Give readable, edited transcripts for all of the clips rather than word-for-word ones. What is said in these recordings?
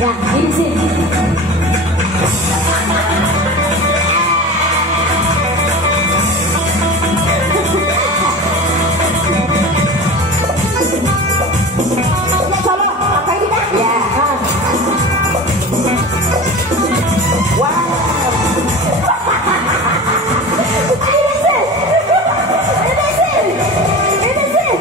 Ya, ini sih. Coba, apa ini dah? Ya. Wow. Ini sih. Ini sih.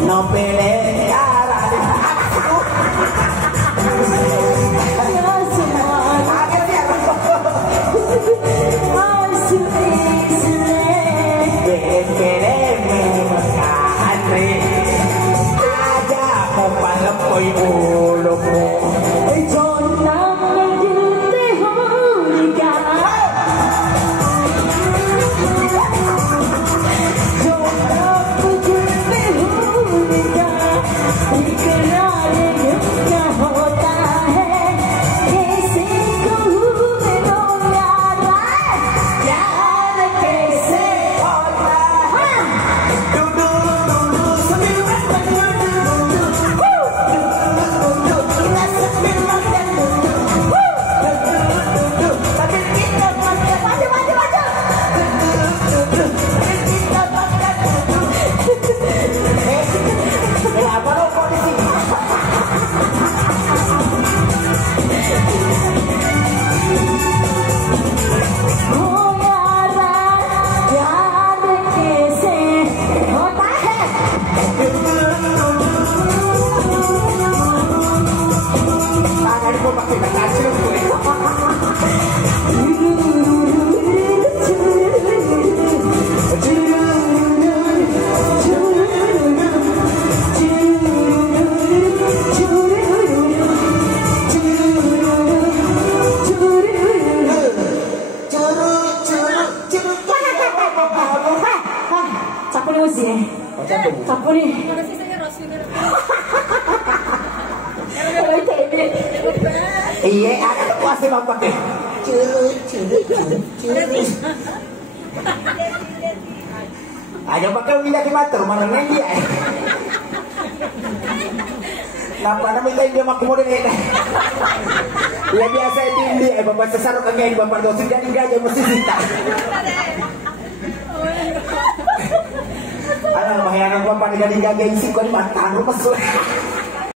No pelear. Iya, ada tuh pasti bapak deh. Ayo pakai wilayah di motor, mana nih dia? Kenapa namanya dia makin modern ini? Ya biasa itu dia, bapak sesar kagak bapak dosen jadi gajah mesti sita. Ada bahayanan bapak dengan gajah isi kau di mata, rumah